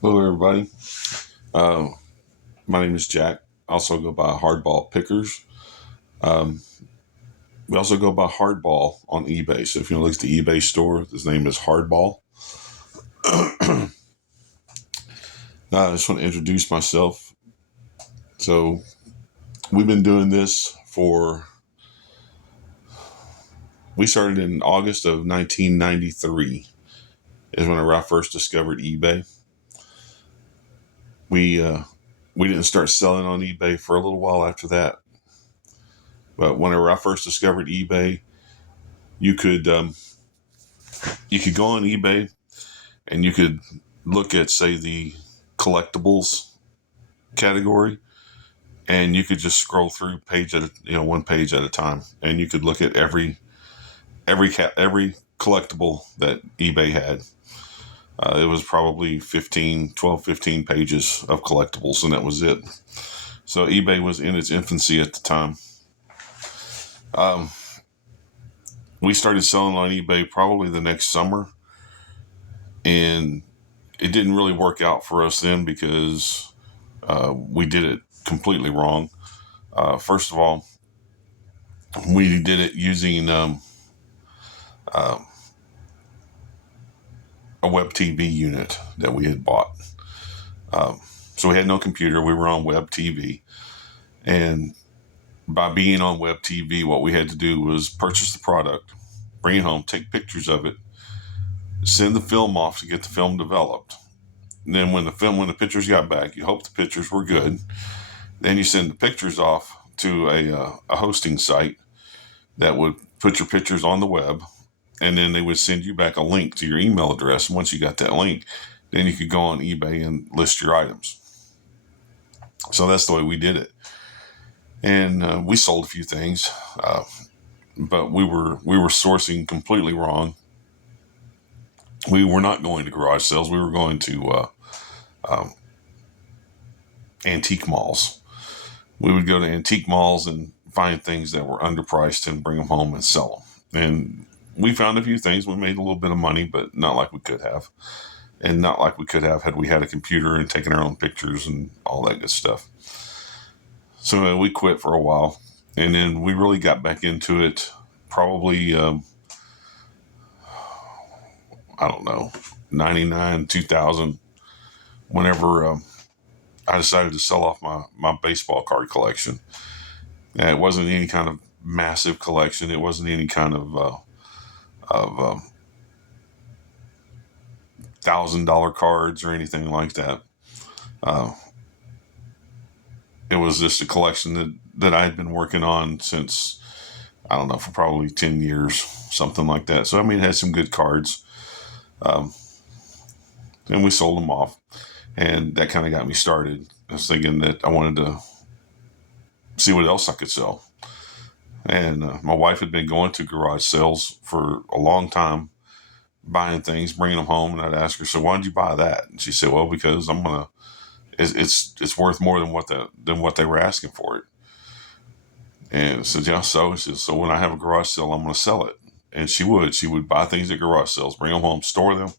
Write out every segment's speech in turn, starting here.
Hello, everybody. Uh, my name is Jack. I also go by Hardball Pickers. Um, we also go by Hardball on eBay. So if you look at the eBay store, his name is Hardball. I just want to introduce myself. So we've been doing this we started in August of 1993 is when I first discovered eBay. We, uh, we didn't start selling on eBay for a little while after that. But whenever I first discovered eBay, you could, um, you could go on eBay and you could look at, say, the collectibles category, and you could just scroll through one page at a time, and you could look at every collectible that eBay had. It was probably 15 pages of collectibles, and that was it. So eBay was in its infancy at the time. Um, we started selling on eBay probably the next summer, and it didn't really work out for us then because we did it completely wrong. First of all, we did it using uh, a web TV unit that we had bought. So we had no computer. We were on web TV. And by being on web TV, what we had to do was purchase the product, bring it home, take pictures of it, send the film off to get the film developed. And then when the pictures got back, you hope the pictures were good. Then you send the pictures off to a hosting site that would put your pictures on the web, and then they would send you back a link to your email address. And once you got that link, then you could go on eBay and list your items. So that's the way we did it, and we sold a few things, but we were sourcing completely wrong. We were not going to garage sales. We were going to um, antique malls. We would go to antique malls and find things that were underpriced and bring them home and sell them. And we found a few things. We made a little bit of money, but not like we could have. And not like we could have had we had a computer and taken our own pictures and all that good stuff. So we quit for a while. And then we really got back into it probably, I don't know, 99, 2000, whenever I decided to sell off my baseball card collection. And it wasn't any kind of massive collection. It wasn't any kind of $1,000 cards or anything like that. Uh, it was just a collection that I had been working on since, I don't know, for probably 10 years, something like that. So, I mean, it had some good cards. Um, and we sold them off. And that kind of got me started. I was thinking that I wanted to see what else I could sell. And my wife had been going to garage sales for a long time, buying things, bringing them home, and I'd ask her, "So why did you buy that?" And she said, "Well, because it's worth more than what they were asking for it." And I said, "Yeah, so." She said, "So when I have a garage sale, I'm going to sell it." And she would buy things at garage sales, bring them home, store them,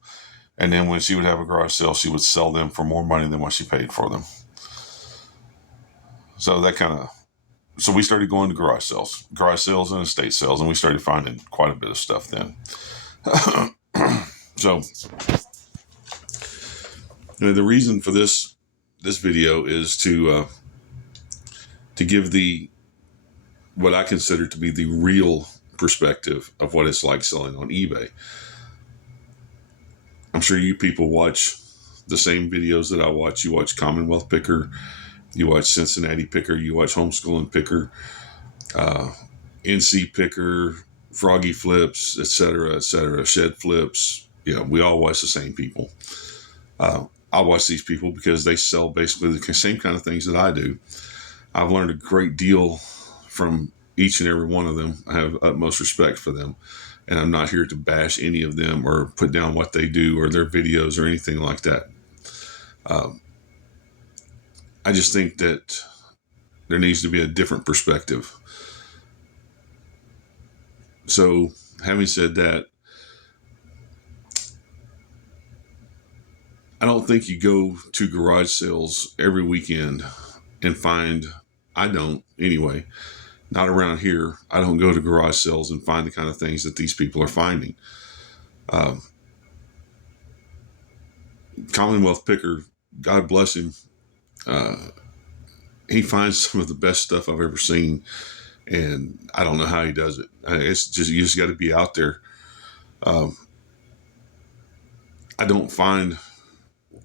and then when she would have a garage sale, she would sell them for more money than what she paid for them. So so we started going to garage sales and estate sales, and we started finding quite a bit of stuff then. So the reason for this video is to give the what I consider to be the real perspective of what it's like selling on eBay. I'm sure you people watch the same videos that I watch. You watch Commonwealth Picker, you watch Cincinnati Picker, you watch Homeschooling Picker, uh, NC Picker, Froggy Flips, etc., Shed Flips. We all watch the same people. I watch these people because they sell basically the same kind of things that I do. I've learned a great deal from each and every one of them. I have utmost respect for them. And I'm not here to bash any of them or put down what they do or their videos or anything like that. Um, I just think that there needs to be a different perspective. So, having said that, I don't think you go to garage sales every weekend and find, I don't anyway, not around here. I don't go to garage sales and find the kind of things that these people are finding. Um, Commonwealth Picker, God bless him, uh, he finds some of the best stuff I've ever seen, and I don't know how he does it. It's just, you just got to be out there. Um, I don't find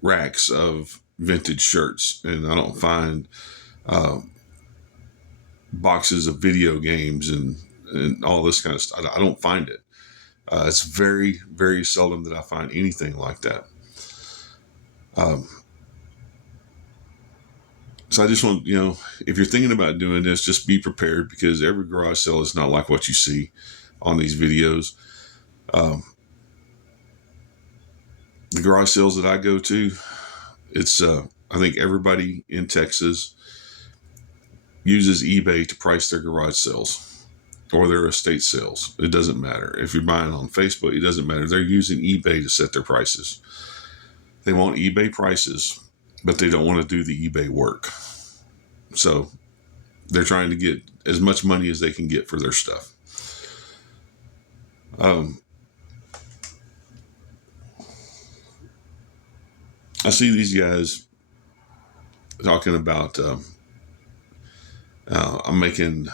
racks of vintage shirts, and I don't find uh, boxes of video games and all this kind of stuff. I don't find it. It's very, very seldom that I find anything like that. Um, so I just want, if you're thinking about doing this, just be prepared, because every garage sale is not like what you see on these videos. The garage sales that I go to, it's, I think everybody in Texas uses eBay to price their garage sales or their estate sales. It doesn't matter. If you're buying on Facebook, it doesn't matter. They're using eBay to set their prices. They want eBay prices, but they don't want to do the eBay work. So they're trying to get as much money as they can get for their stuff. I see these guys talking about, I'm making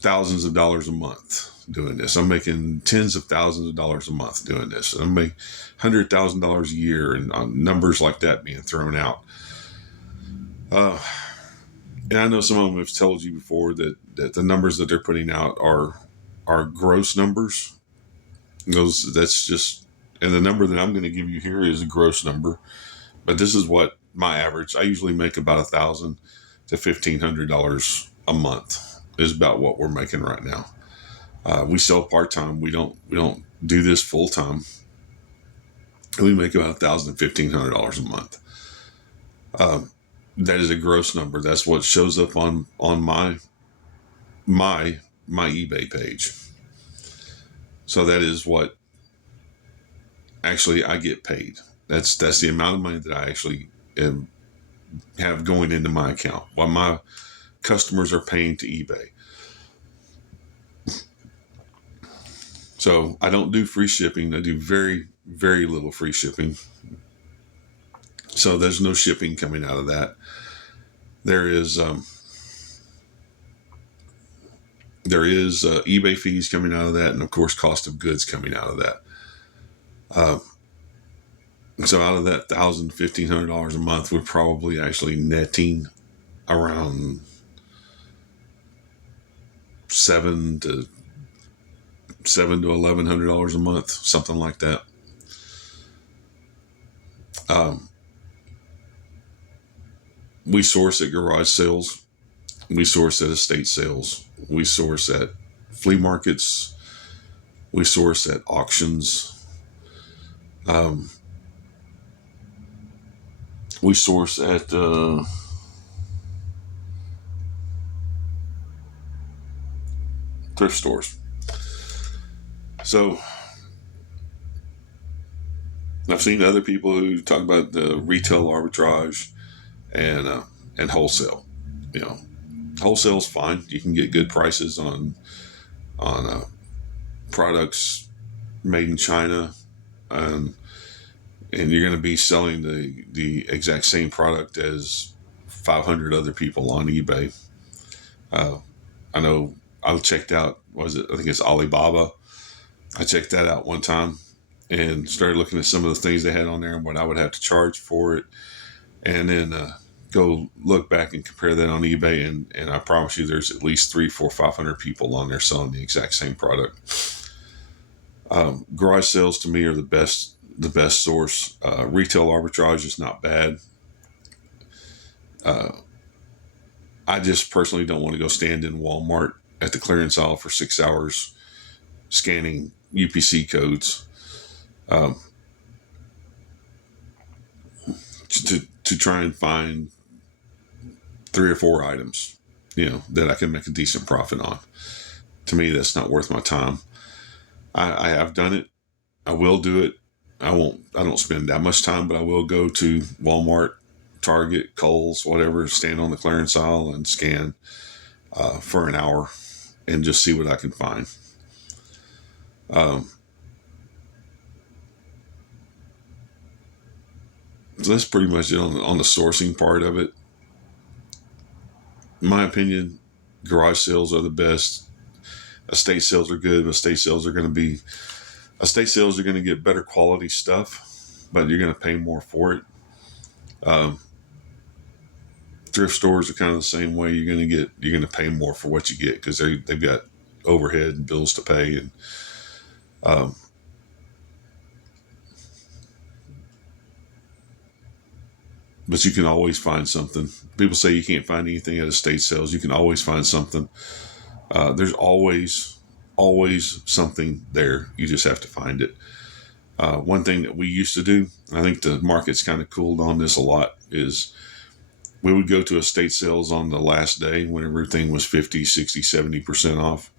thousands of dollars a month doing this. I'm making tens of thousands of dollars a month doing this. And I'm making $100,000 a year, and numbers like that being thrown out. And I know some of them have told you before that the numbers that they're putting out are gross numbers. That's just, and the number that I'm going to give you here is a gross number, but this is what my average. I usually make about $1,000 to $1,500 a month is about what we're making right now. We sell part time. We don't do this full time. We make about $1,000 to $1,500 a month. That is a gross number. That's what shows up on my eBay page. So that is what actually I get paid. That's the amount of money that I actually have going into my account, while my customers are paying to eBay. So I don't do free shipping. I do very, very little free shipping. So there's no shipping coming out of that. There is eBay fees coming out of that, and of course cost of goods coming out of that. So out of that $1,000, $1,500 a month, we're probably actually netting around $700 to $1,100 a month, something like that. We source at garage sales. We source at estate sales. We source at flea markets. We source at auctions. We source at thrift stores. So I've seen other people who talk about the retail arbitrage and wholesale. Wholesale's fine. You can get good prices on products made in China, and you're going to be selling the exact same product as 500 other people on eBay. I know I checked out, I think it's Alibaba. I checked that out one time and started looking at some of the things they had on there and what I would have to charge for it. And then go look back and compare that on eBay. And I promise you there's at least 300, 400, 500 people on there selling the exact same product. Garage sales to me are the best source. Retail arbitrage is not bad. I just personally don't want to go stand in Walmart at the clearance aisle for 6 hours scanning UPC codes to try and find 3 or 4 items, that I can make a decent profit on. To me, that's not worth my time. I have done it. I will do it. I don't spend that much time, but I will go to Walmart, Target, Kohl's, whatever, stand on the clearance aisle and scan for an hour and just see what I can find. Um, so that's pretty much it on the sourcing part of it. In my opinion, garage sales are the best. Estate sales are good. Estate sales are going to get better quality stuff, but you're going to pay more for it. Um, Thrift stores are kind of the same way. You're going to pay more for what you get because they've got overhead and bills to pay, and um, but you can always find something. People say you can't find anything at estate sales. You can always find something. There's always something there. You just have to find it. One thing that we used to do, I think the market's kind of cooled on this a lot, is we would go to estate sales on the last day when everything was 50, 60, 70% off.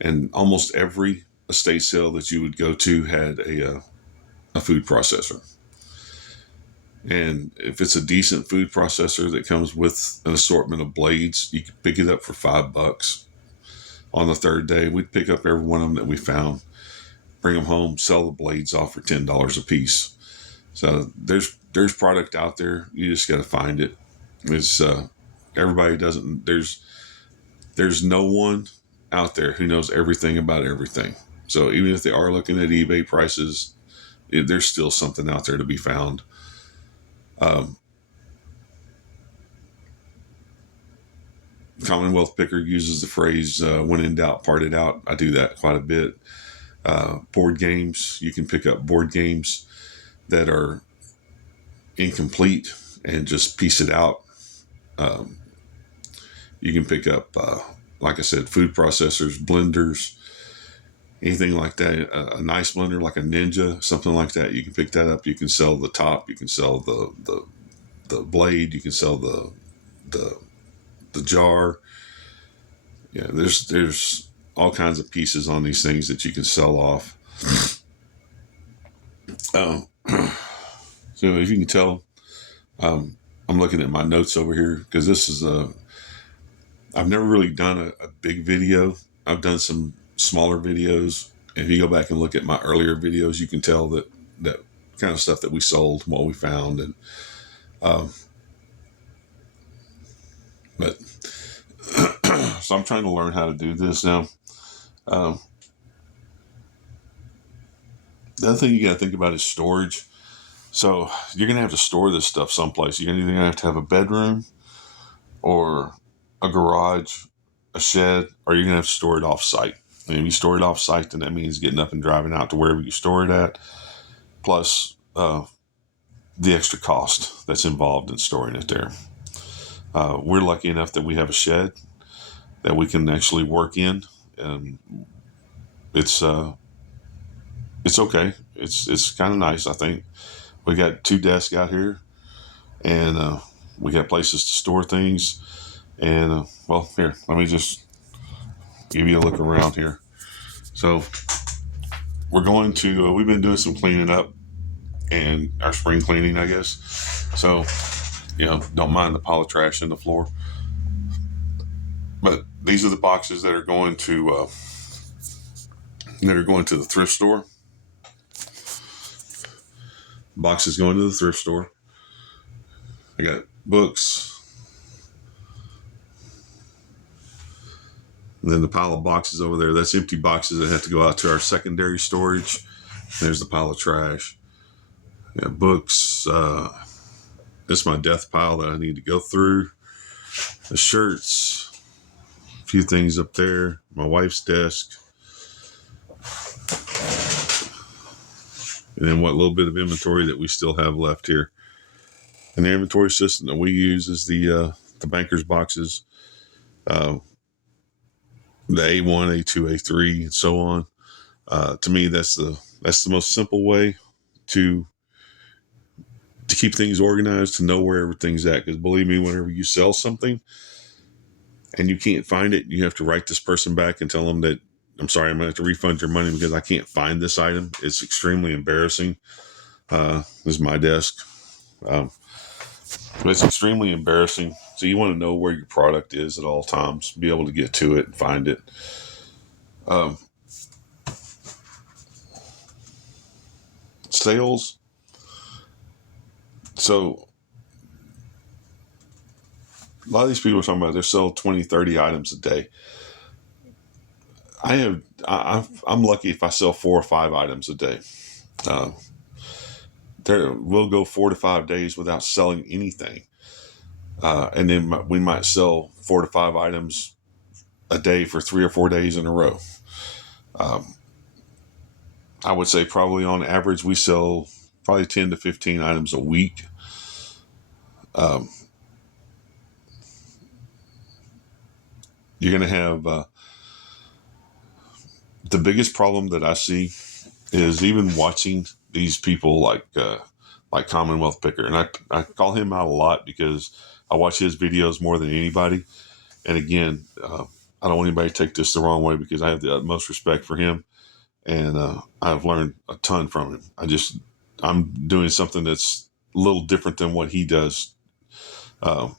And almost every estate sale that you would go to had a food processor. And if it's a decent food processor that comes with an assortment of blades, you could pick it up for $5. On the third day, we'd pick up every one of them that we found, bring them home, sell the blades off for $10 a piece. So there's product out there. You just got to find it. It's everybody doesn't. There's no one out there who knows everything about everything. So even if they are looking at eBay prices, there's still something out there to be found. Um, Commonwealth Picker uses the phrase "when in doubt, part it out." I do that quite a bit. Board games, you can pick up board games that are incomplete and just piece it out. Um, you can pick up, like I said, food processors, blenders, anything like that. A nice blender like a Ninja, something like that. You can pick that up. You can sell the top. You can sell the blade. You can sell the the jar. Yeah, there's all kinds of pieces on these things that you can sell off. Um, so as you can tell, I'm looking at my notes over here because this is I've never really done a big video. I've done some smaller videos. If you go back and look at my earlier videos, you can tell that kind of stuff that we sold, what we found, and um, but so I'm trying to learn how to do this now. Um, the other thing you got to think about is storage. So you're gonna have to store this stuff someplace. You're either gonna have to have a bedroom or a garage, a shed, or you're gonna have to store it off site. And if you store it off site, then that means getting up and driving out to wherever you store it at, plus the extra cost that's involved in storing it there. We're lucky enough that we have a shed that we can actually work in, and it's it's okay. It's kind of nice. I think we got 2 desks out here, and we got places to store things. And well, here, let me just give you a look around here. So we're going to. We've been doing some cleaning up and our spring cleaning, I guess. So don't mind the pile of trash in the floor. But these are the boxes that are going to the thrift store. Boxes going to the thrift store. I got books. And then the pile of boxes over there, that's empty boxes that have to go out to our secondary storage. There's the pile of trash. Yeah, books. It's my death pile that I need to go through. The shirts. A few things up there. My wife's desk. And then what little bit of inventory that we still have left here. And the inventory system that we use is the banker's boxes, the A1, A2, A3, and so on. To me, that's the most simple way to keep things organized, to know where everything's at. Because believe me, whenever you sell something and you can't find it, you have to write this person back and tell them that I'm sorry, I'm going to have to refund your money because I can't find this item. It's extremely embarrassing. This is my desk. But it's extremely embarrassing. So you want to know where your product is at all times, be able to get to it and find it. Sales. So a lot of these people are talking about they sell 20, 30 items a day. I'm lucky if I sell 4 or 5 items a day. We'll go 4 to 5 days without selling anything. And then we might sell 4 to 5 items a day for 3 or 4 days in a row. I would say probably on average, we sell probably 10 to 15 items a week. You're going to have the biggest problem that I see is even watching these people like Commonwealth Picker. And I call him out a lot because I watch his videos more than anybody. And again, I don't want anybody to take this the wrong way because I have the utmost respect for him. And I've learned a ton from him. I'm doing something that's a little different than what he does. But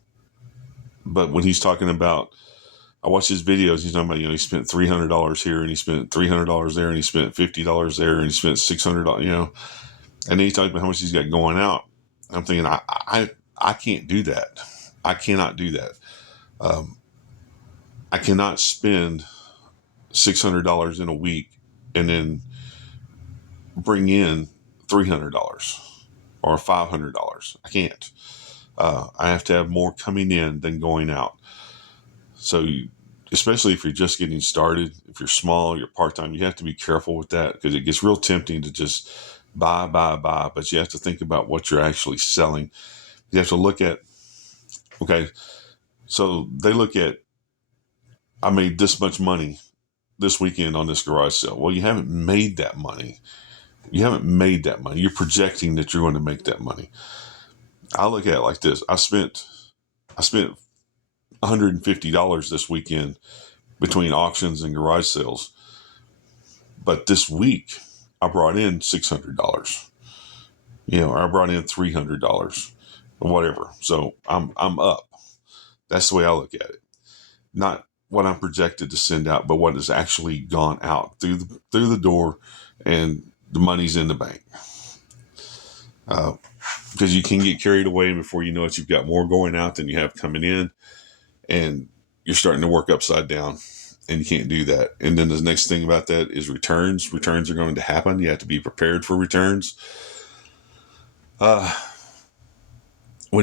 when he's talking about, I watch his videos, he's talking about, he spent $300 here and he spent $300 there and he spent $50 there and he spent $600, and then he's talking about how much he's got going out. I'm thinking, I can't do that. I cannot do that. I cannot spend $600 in a week and then bring in $300 or $500. I can't. I have to have more coming in than going out. So especially if you're just getting started, if you're small, you're part-time, you have to be careful with that because it gets real tempting to just buy, but you have to think about what you're actually selling. You have to look at, okay, so they look at, I made this much money this weekend on this garage sale. Well, you haven't made that money. You're projecting that you're going to make that money. I look at it like this. I spent $150 this weekend between auctions and garage sales. But this week I brought in $600. Or I brought in $300 or whatever. So I'm up. That's the way I look at it. Not what I'm projected to send out, but what has actually gone out through the door, and the money's in the bank. Because you can get carried away, and before you know it, you've got more going out than you have coming in, and you're starting to work upside down, and you can't do that. And then the next thing about that is returns. Returns are going to happen. You have to be prepared for returns. When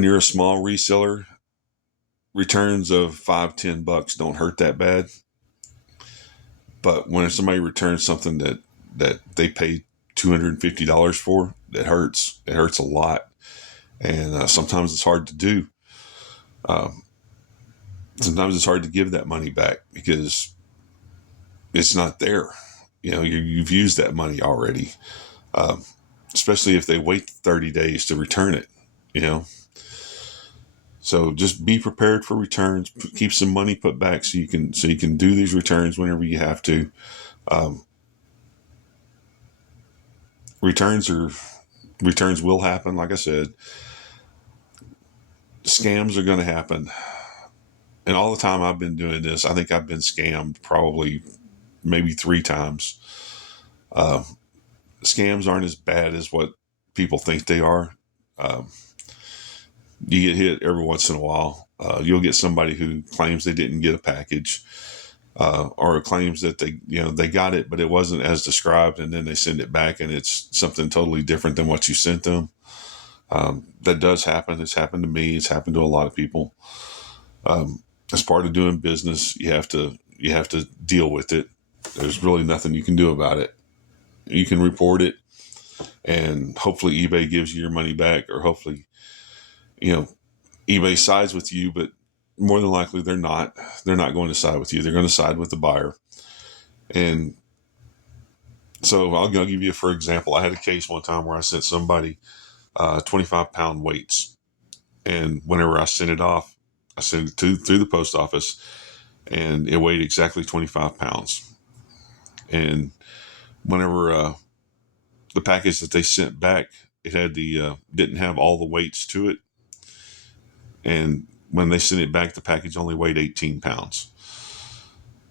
you're a small reseller, returns of $5-10 don't hurt that bad. But when somebody returns something that they paid $250 for, that hurts. It hurts a lot. And sometimes it's hard to do. Sometimes it's hard to give that money back because it's not there. You've used that money already, especially if they wait 30 days to return it, So just be prepared for returns. Keep some money put back so you can do these returns whenever you have to. Returns will happen. Like I said, scams are going to happen. And all the time I've been doing this, I think I've been scammed probably maybe 3 times. Scams aren't as bad as what people think they are. You get hit every once in a while. You'll get somebody who claims they didn't get a package, or claims that they got it, but it wasn't as described, and then they send it back and it's something totally different than what you sent them. That does happen. It's happened to me. It's happened to a lot of people. As part of doing business, you have to deal with it. There's really nothing you can do about it. You can report it, and hopefully eBay gives you your money back, or hopefully, eBay sides with you, but more than likely they're not going to side with you. They're going to side with the buyer. And so I'll give you, for example, I had a case one time where I sent somebody 25-pound weights. And whenever I sent it off, I sent it through the post office, and it weighed exactly 25 pounds. And whenever the package that they sent back, it had the didn't have all the weights to it, and when they sent it back, the package only weighed 18 pounds.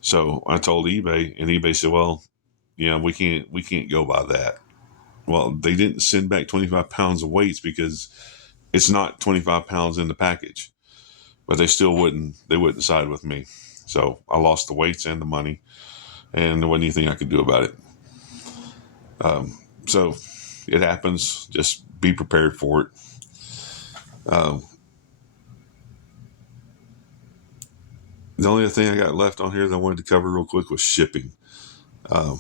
So I told eBay, and eBay said, "Well, yeah, we can't go by that." Well, they didn't send back 25 pounds of weights because it's not 25 pounds in the package, but they wouldn't side with me. So I lost the weights and the money, and there wasn't anything I could do about it. So it happens. Just be prepared for it. Um, the only other thing I got left on here that I wanted to cover real quick was shipping. Um,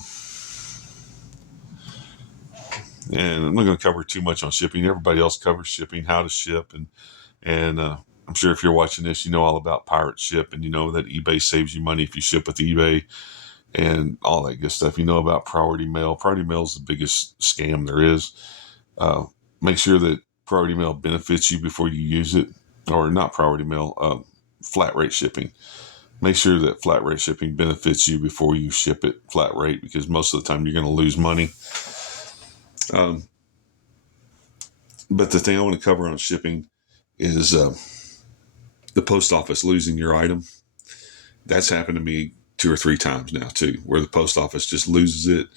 and I'm not going to cover too much on shipping. Everybody else covers shipping, how to ship, and I'm sure if you're watching this, you know all about pirate ship, and you know that eBay saves you money if you ship with eBay and all that good stuff. You know about priority mail. Priority mail is the biggest scam there is. Uh, make sure that priority mail benefits you before you use it, or not priority mail, flat rate shipping. Make sure that flat rate shipping benefits you before you ship it flat rate, because most of the time you're going to lose money. Um, but the thing I want to cover on shipping is the post office losing your item. That's happened to me 2 or 3 times now too, where the post office just loses it,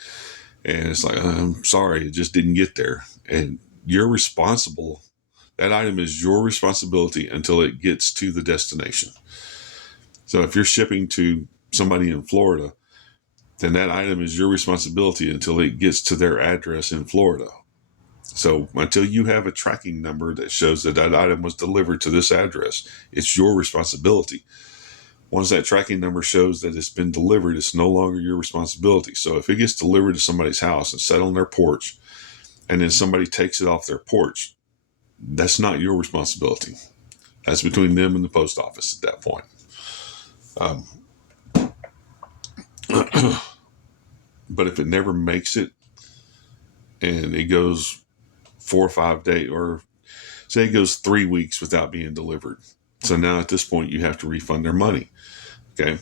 and it's like, I'm sorry, it just didn't get there, and you're responsible. That item is your responsibility until it gets to the destination. So if you're shipping to somebody in Florida, then that item is your responsibility until it gets to their address in Florida. So until you have a tracking number that shows that that item was delivered to this address, it's your responsibility. Once that tracking number shows that it's been delivered, it's no longer your responsibility. So if it gets delivered to somebody's house and set on their porch, and then somebody takes it off their porch, that's not your responsibility. That's between them and the post office at that point. Um, but if it never makes it, and it goes 4 or 5 days, or say it goes 3 weeks without being delivered, so now at this point you have to refund their money. Okay,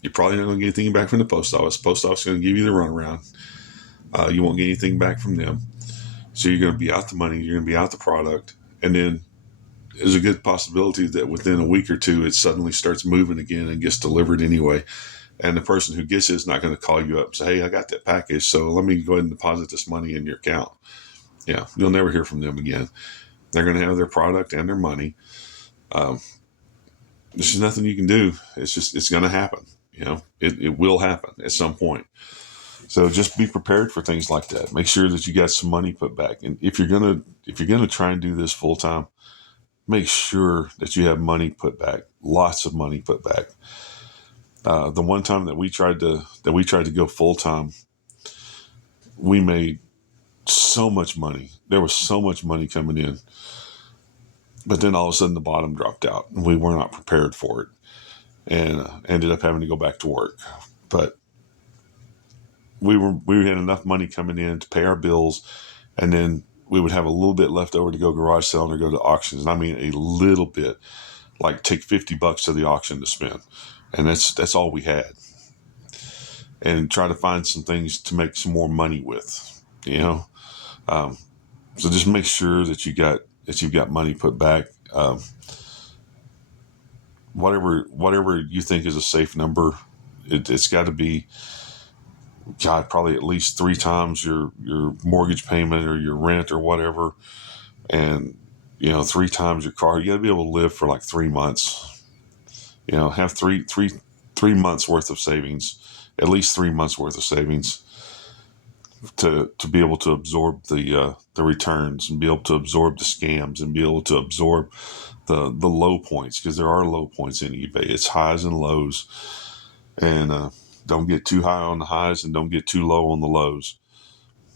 you're probably not going to get anything back from the post office. Post office is going to give you the runaround. You won't get anything back from them. So you're going to be out the money, you're going to be out the product, and then there's a good possibility that within a week or two it suddenly starts moving again and gets delivered anyway. And the person who gets it is not going to call you up and say, "Hey, I got that package, so let me go ahead and deposit this money in your account." Yeah, you'll never hear from them again. They're going to have their product and their money. Um, there's just nothing you can do. It's going to happen. It will happen at some point. So just be prepared for things like that. Make sure that you got some money put back. And if you're gonna try and do this full time, make sure that you have money put back. Lots of money put back. The one time that we tried to go full time, we made so much money. There was so much money coming in, but then all of a sudden the bottom dropped out, and we were not prepared for it, and ended up having to go back to work. But we had enough money coming in to pay our bills, and then we would have a little bit left over to go garage selling or go to auctions. And I mean a little bit, like take $50 to the auction to spend, and that's all we had. And try to find some things to make some more money with, you know. Um, so just make sure that you've got money put back. Whatever you think is a safe number, it's got to be, God, probably at least 3 times your mortgage payment or your rent or whatever, and 3 times your car. You got to be able to live for like 3 months. Have three months worth of savings, at least 3 months worth of savings, to be able to absorb the returns, and be able to absorb the scams, and be able to absorb the low points, because there are low points in eBay. It's highs and lows, and don't get too high on the highs and don't get too low on the lows.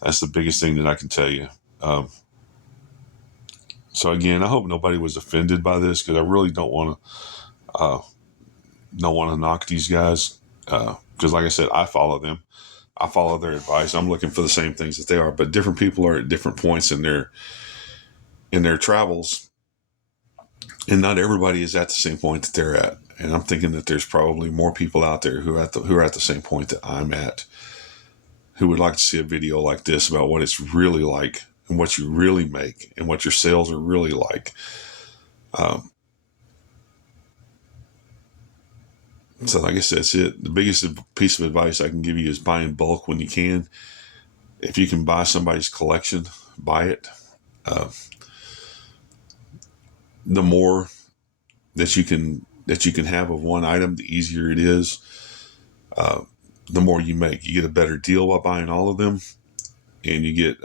That's the biggest thing that I can tell you. So again, I hope nobody was offended by this, because I really don't want to knock these guys, because like I said, I follow them. I follow their advice. I'm looking for the same things that they are, but different people are at different points in their travels, and not everybody is at the same point that they're at. And I'm thinking that there's probably more people out there who are at the same point that I'm at. who would like to see a video like this about what it's really like and what you really make and what your sales are really like. So I guess that's it. The biggest piece of advice I can give you is buy in bulk when you can. If you can buy somebody's collection, buy it. The more that you can have of one item, the easier it is. The more you make, you get a better deal by buying all of them, and you get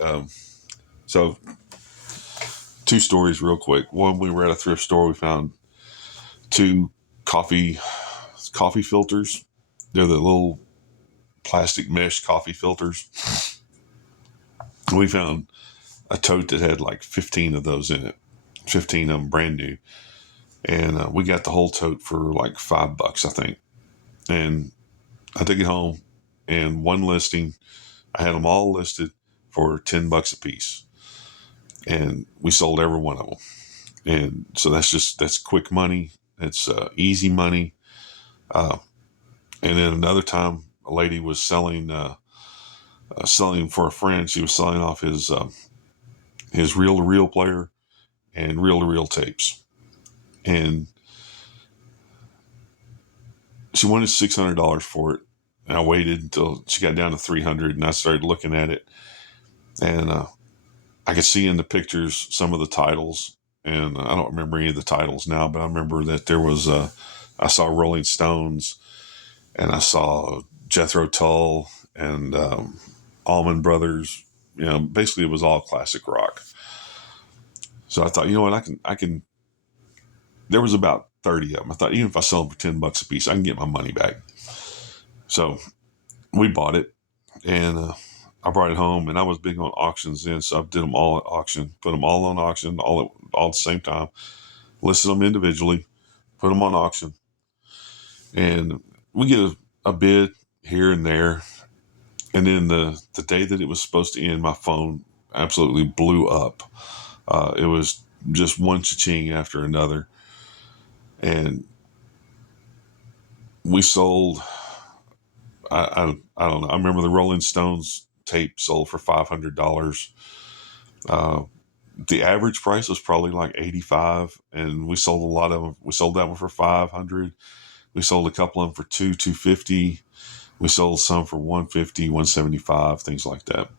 so. Two stories real quick. One, we were at a thrift store. We found two coffee filters. They're the little plastic mesh coffee filters. We found a tote that had like 15 of those in it, 15 of them brand new. And we got the whole tote for like $5, I think. And I took it home, and one listing, I had them all listed for $10 a piece. And we sold every one of them. And so that's quick money. It's easy money. And then another time, a lady was selling for a friend. She was selling off his reel-to-reel player and reel-to-reel tapes. And she wanted $600 for it. And I waited until she got down to $300, and I started looking at it. And I could see in the pictures some of the titles. And I don't remember any of the titles now, but I remember that there was I saw Rolling Stones, and I saw Jethro Tull and Allman Brothers. You know, basically it was all classic rock. So I thought, you know what, I can. There was about 30 of them. I thought, even if I sell them for $10 a piece, I can get my money back. So we bought it, and I brought it home, and I was big on auctions then, so I did them all at auction, put them all on auction, all at the same time, listed them individually, put them on auction, and we get a bid here and there. And then the day that it was supposed to end, my phone absolutely blew up. It was just one cha-ching after another. And we sold, I don't know. I remember the Rolling Stones tape sold for $500. The average price was probably like $85, and we sold a lot of them. We sold that one for $500. We sold a couple of them for $250. We sold some for $150, $175, things like that.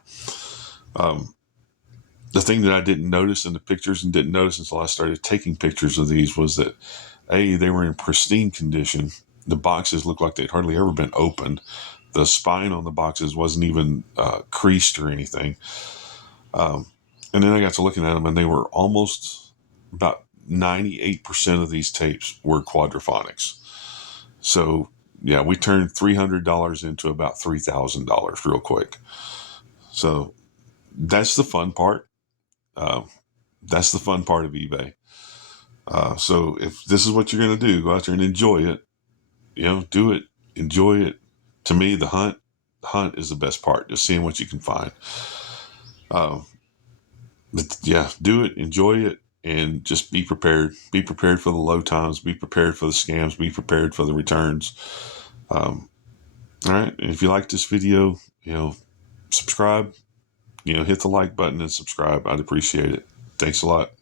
The thing that I didn't notice in the pictures, and didn't notice until I started taking pictures of these, was that they were in pristine condition. The boxes looked like they'd hardly ever been opened. The spine on the boxes wasn't even creased or anything. And then I got to looking at them, and they were almost about 98% of these tapes were quadraphonics. So yeah, we turned $300 into about $3,000 real quick. So that's the fun part. That's the fun part of eBay. So if this is what you're going to do, go out there and enjoy it. You know, do it, enjoy it. To me, the hunt is the best part. Just seeing what you can find. But yeah, do it, enjoy it, and just be prepared. Be prepared for the low times. Be prepared for the scams. Be prepared for the returns. All right. And if you like this video, subscribe. Hit the like button and subscribe. I'd appreciate it. Thanks a lot.